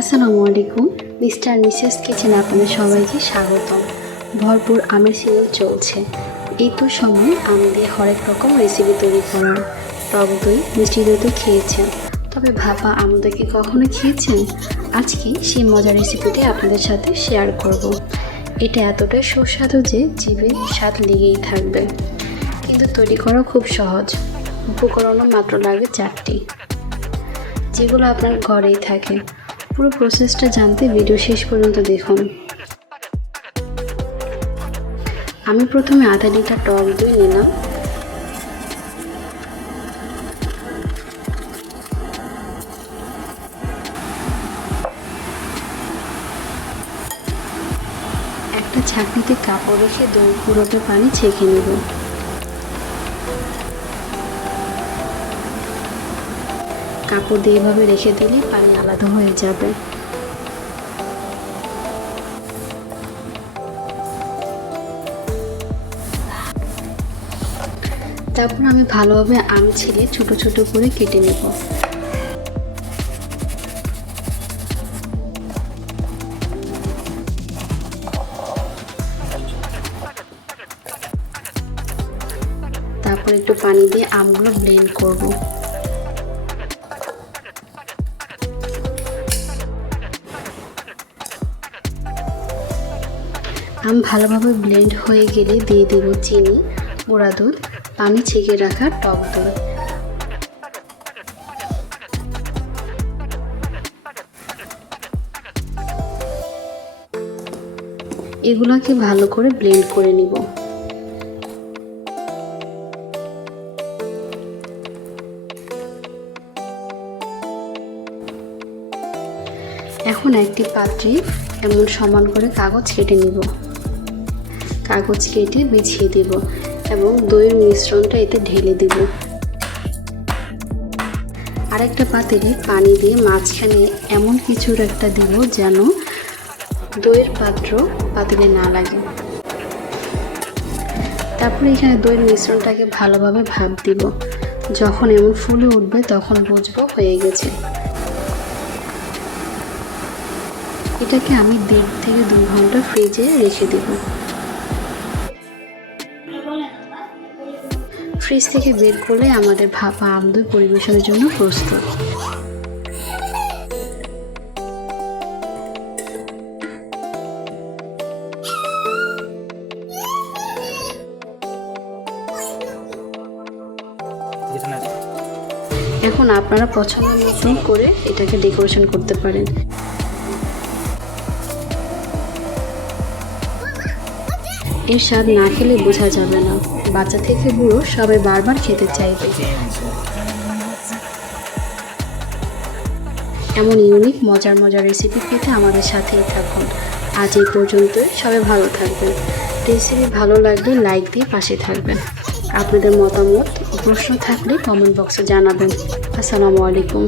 আসসালামু আলাইকুম, mister Mrs kitchen আপনাদের সবাইকে স্বাগতম। ভরপুর আমের সিজন চলছে। এই তো সময়, আম দিয়ে হরেক রকম রেসিপি তৈরি করার টক দই, মিষ্টি দই তো খেয়েছেন। তবে ভাপা আম দই কি কখনো খেয়েছেন? আজকে সেই মজার রেসিপিটি আপনাদের সাথে শেয়ার করব। এটা এতটাই সুস্বাদু যে জিভে স্বাদ লেগেই থাকবে। কিন্তু তৈরি করা খুব সহজ। উপকরণও মাত্র লাগে চারটি। যেগুলো আপনার ঘরেই থাকে। পুরো প্রসেসটা জানতে ভিডিও শেষ পর্যন্ত দেখুন। আমি প্রথমে আধা লিটার টক দই নিলাম। একটা ছাঁকনিতে কাপড় রেখে দই পুরোটা পানি ছেঁকে নেব। কাপড় দিয়ে এভাবে রেখে দিলে পানি আলাদা হয়ে যাবে। তারপর আমি ভালোভাবে আম ছিলে ছোট ছোট করে কেটে নেব। তারপর একটু পানি দিয়ে আমগুলো ব্লেন্ড করব। আম ভালোভাবে ব্লেন্ড হয়ে গেলে দিয়ে দেব চিনি, গুঁড়া দুধ, পানি ছেঁকে রাখা টক দই। এগুলোকে ভালো করে ব্লেন্ড করে নিব। এখন একটি পাত্রে এমন সমান করে কাগজ কেটে নিব। কাগজ কেটে বিছিয়ে দেব এবং দইয়ের মিশ্রণটা এতে ঢেলে দেব। আরেকটা পাতিলে পানি দিয়ে মাঝখানে এমন কিছুর একটা দিব যেন দইয়ের পাত্র পাতিলে না লাগে। তারপরে এখানে দইয়ের মিশ্রণটাকে ভালোভাবে ভাপ দিব। যখন এমন ফুলে উঠবে তখন বুঝব হয়ে গেছে। এটাকে আমি দেড় থেকে দুই ঘণ্টা ফ্রিজে রেখে দেব। ফ্রিজ থেকে বের করলে আমাদের ভাপা আমদই পরিবেশনের জন্য প্রস্তুত। এখন আপনারা পছন্দ মতন করে এটাকে ডেকোরেশন করতে পারেন। এর স্বাদ না খেলে বোঝা যাবে না। বাচ্চা থেকে বুড়ো সবাই বারবার খেতে চাইবে। এমন ইউনিক, মজার মজার রেসিপি পেতে আমাদের সাথেই থাকুন। আজ এই পর্যন্তই, সবাই ভালো থাকবেন। রেসিপি ভালো লাগলে লাইক দিয়ে পাশে থাকবেন। আপনাদের মতামত প্রশ্ন থাকলে কমেন্ট বক্সে জানাবেন। আসসালামু আলাইকুম।